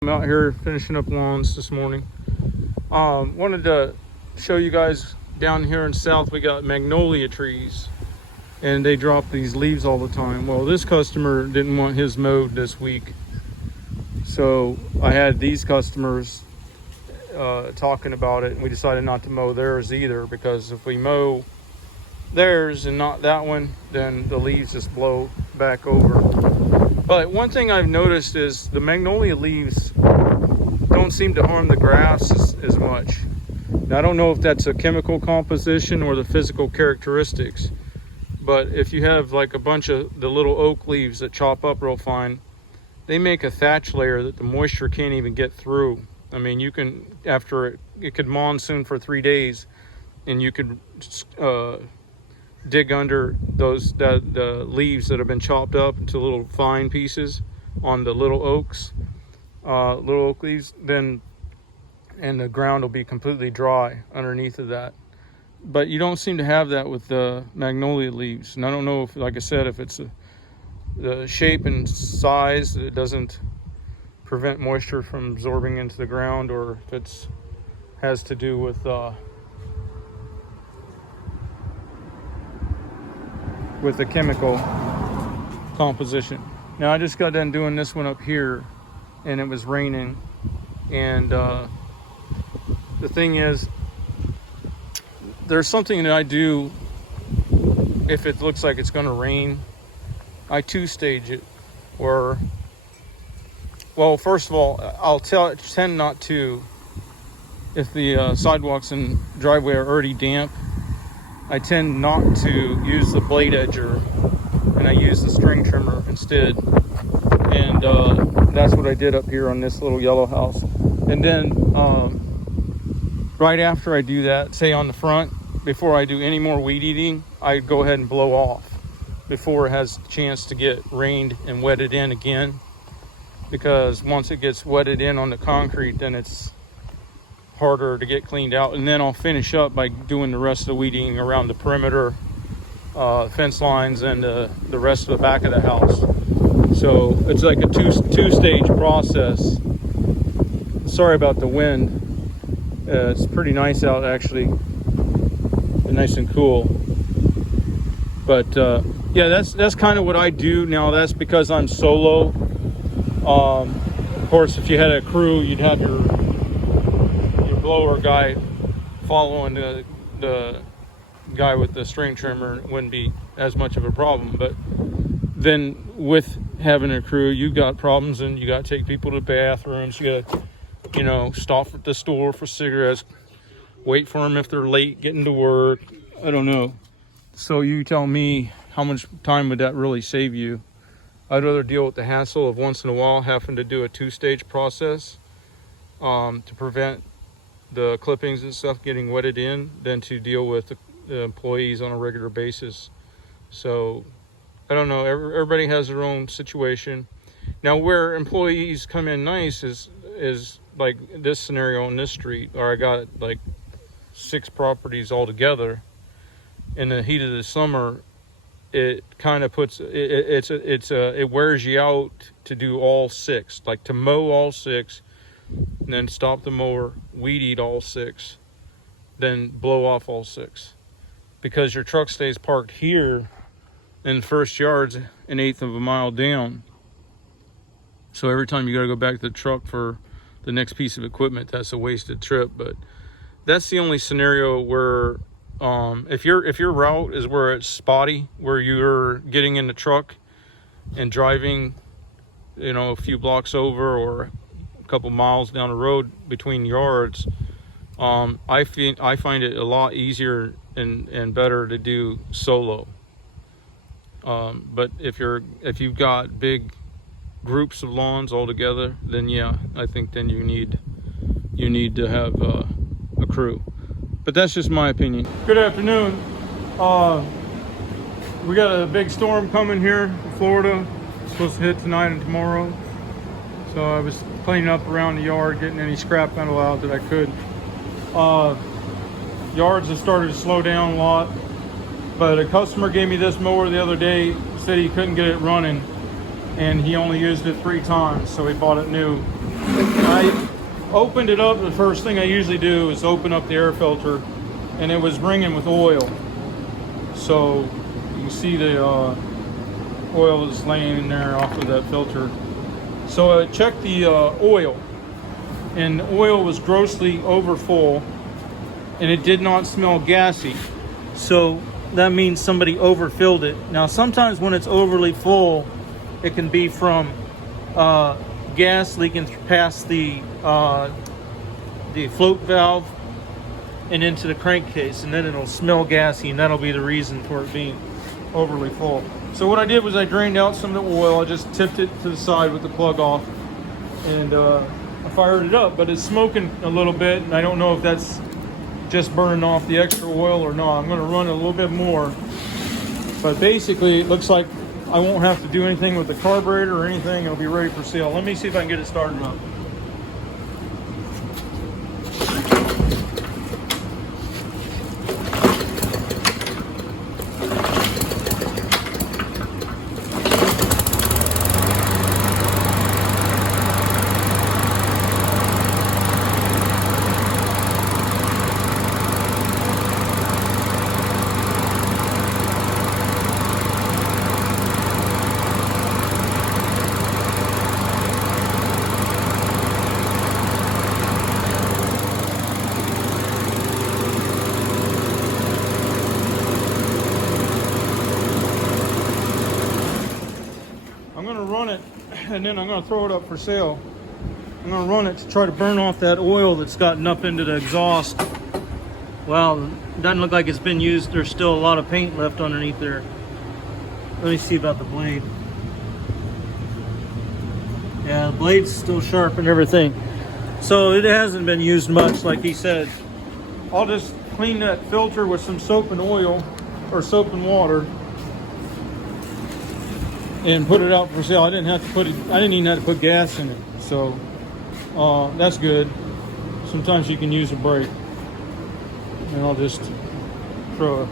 I'm out here finishing up lawns this morning. Wanted to show you guys down here in south we got magnolia trees, and they drop these leaves all the time. Well, this customer didn't want his mowed this week, so I had these customers talking about it, and we decided not to mow theirs either, because if we mow theirs and not that one, then the leaves just blow back over. But one thing I've noticed is the magnolia leaves don't seem to harm the grass as much. Now, I don't know if that's a chemical composition or the physical characteristics, but if you have like a bunch of the little oak leaves that chop up real fine, they make a thatch layer that the moisture can't even get through. I mean, you can, after it could monsoon for 3 days, and you could dig under the leaves that have been chopped up into little fine pieces on the little oak leaves, then, and the ground will be completely dry underneath of that. But you don't seem to have that with the magnolia leaves, and I don't know if, like I said, if it's the shape and size that it doesn't prevent moisture from absorbing into the ground, or if it's has to do with the chemical composition. Now, I just got done doing this one up here, and it was raining, and the thing is, there's something that I do if it looks like it's going to rain. I two-stage it, or, well, first of all, I'll tend not to, if the sidewalks and driveway are already damp, I tend not to use the blade edger, and I use the string trimmer instead. And that's what I did up here on this little yellow house. And then right after I do that, say on the front, before I do any more weed eating, I go ahead and blow off before it has a chance to get rained and wetted in again. Because once it gets wetted in on the concrete, then it's harder to get cleaned out. And then I'll finish up by doing the rest of the weeding around the perimeter, fence lines, and the rest of the back of the house. So it's like a two-stage process. Sorry about the wind. It's pretty nice out, actually, and nice and cool. But yeah, that's kind of what I do now. That's because I'm solo. Of course, if you had a crew, you'd have your blower guy following the guy with the string trimmer. It wouldn't be as much of a problem. But then with having a crew, you got problems, and you got to take people to bathrooms. You got to, stop at the store for cigarettes, wait for them if they're late getting to work. I don't know. So you tell me, how much time would that really save you? I'd rather deal with the hassle of once in a while having to do a two-stage process to prevent the clippings and stuff getting wetted in than to deal with the employees on a regular basis. So I don't know, everybody has their own situation. Now, where employees come in nice is like this scenario on this street, where I got like 6 properties all together. In the heat of the summer, it kind of puts it wears you out to do all 6, like to mow all 6, and then stop the mower, weed eat all 6, then blow off all 6, because your truck stays parked here in the first yard's an 1/8 of a mile down. So every time you got to go back to the truck for the next piece of equipment, that's a wasted trip. But that's the only scenario where if your route is where it's spotty, where you're getting in the truck and driving, a few blocks over or a couple miles down the road between yards, I find it a lot easier and better to do solo. But if you've got big groups of lawns all together, then yeah, I think then you need to have a crew. But that's just my opinion. Good afternoon. We got a big storm coming here in Florida. It's supposed to hit tonight and tomorrow. So I was cleaning up around the yard, getting any scrap metal out that I could. Yards have started to slow down a lot. But a customer gave me this mower the other day, said he couldn't get it running, and he only used it 3 times, so he bought it new. I opened it up. The first thing I usually do is open up the air filter, and it was ringing with oil. So you can see the oil is laying in there off of that filter. So I checked the oil, and the oil was grossly overfull, and it did not smell gassy. So that means somebody overfilled it. Now sometimes when it's overly full, it can be from gas leaking past the float valve and into the crankcase, and then it'll smell gassy, and that'll be the reason for it being overly full. So what I did was I drained out some of the oil. I just tipped it to the side with the plug off, and I fired it up, but it's smoking a little bit, and I don't know if that's just burning off the extra oil or not. I'm going to run a little bit more, but basically it looks like I won't have to do anything with the carburetor or anything. It'll be ready for sale. Let me see if I can get it started up. Run it, and then I'm going to throw it up for sale. I'm going to run it to try to burn off that oil that's gotten up into the exhaust. Well, it doesn't look like it's been used. There's still a lot of paint left underneath there. Let me see about the blade. Yeah, the blade's still sharp and everything. So it hasn't been used much, like he said. I'll just clean that filter with some soap and oil, or soap and water, and put it out for sale. I didn't even have to put gas in it. So that's good. Sometimes you can use a brake. And I'll just throw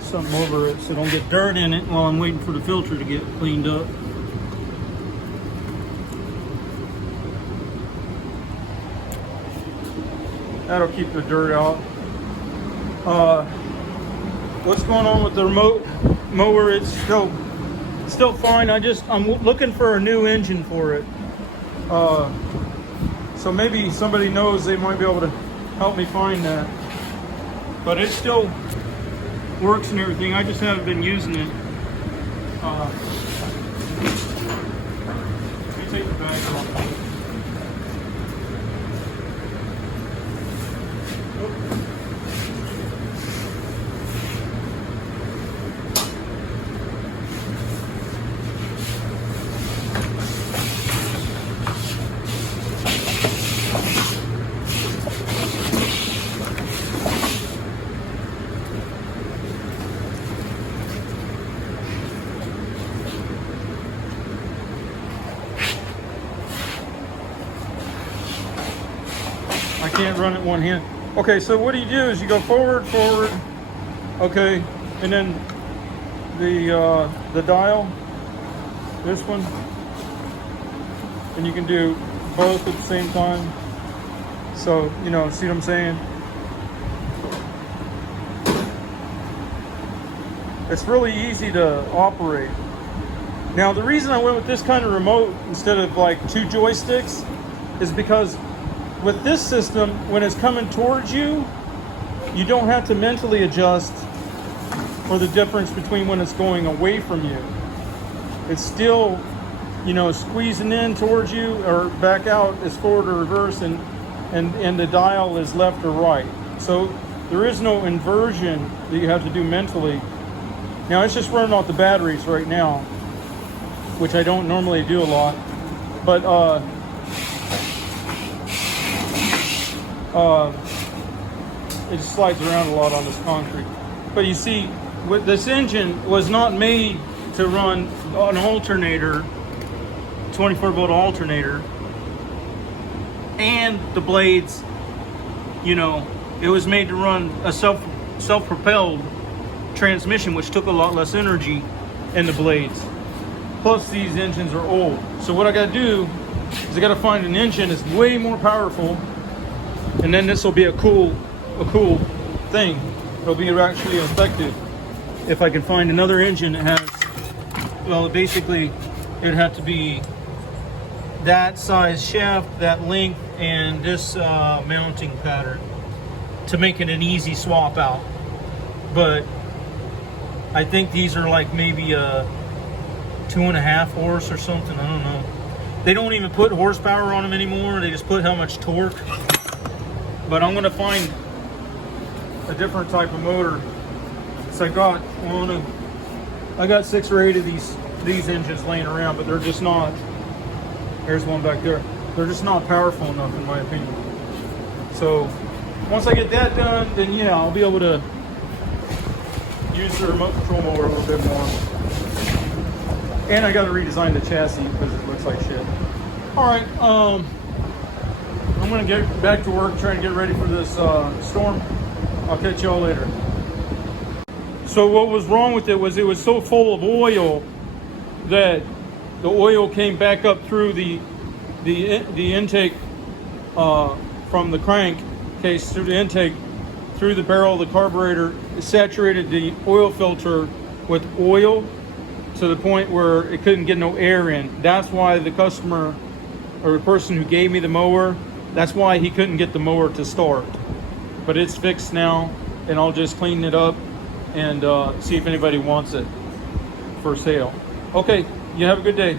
something over it so don't get dirt in it while I'm waiting for the filter to get cleaned up. That'll keep the dirt out. What's going on with the remote mower? It's still fine. I'm looking for a new engine for it. So maybe somebody knows, they might be able to help me find that. But it still works and everything. I just haven't been using it. Let me take the bag off. I can't run it one hand. Okay, so what you do is you go forward, okay, and then the dial, this one, and you can do both at the same time. So, you know, see what I'm saying? It's really easy to operate. Now, the reason I went with this kind of remote instead of like two joysticks is because with this system, when it's coming towards you, you don't have to mentally adjust for the difference between when it's going away from you. It's still, you know, squeezing in towards you, or back out is forward or reverse, and the dial is left or right. So there is no inversion that you have to do mentally. Now it's just running off the batteries right now, which I don't normally do a lot, but it slides around a lot on this concrete. But you see, with this engine was not made to run an alternator, 24-volt alternator, and the blades, you know, it was made to run a self-propelled transmission, which took a lot less energy in the blades. Plus these engines are old. So what I gotta do is I got to find an engine that's way more powerful, and then this will be a cool thing. It'll be actually effective if I can find another engine that has, well, basically it'd have to be that size shaft, that length, and this mounting pattern to make it an easy swap out. But I think these are like maybe a 2.5 horse or something. I don't know. They don't even put horsepower on them anymore. They just put how much torque. But I'm gonna find a different type of motor. So I got 6 or 8 of these engines laying around, but they're just not. There's one back there. They're just not powerful enough, in my opinion. So once I get that done, then yeah, I'll be able to use the remote control mower a little bit more. And I got to redesign the chassis because it looks like shit. All right, I'm gonna get back to work, trying to get ready for this storm. I'll catch y'all later. So what was wrong with it was so full of oil that the oil came back up through the intake from the crank case, through the intake, through the barrel of the carburetor. It saturated the oil filter with oil to the point where it couldn't get no air in. That's why the customer, or the person who gave me the mower, that's why he couldn't get the mower to start. But it's fixed now, and I'll just clean it up and see if anybody wants it for sale. Okay, you have a good day.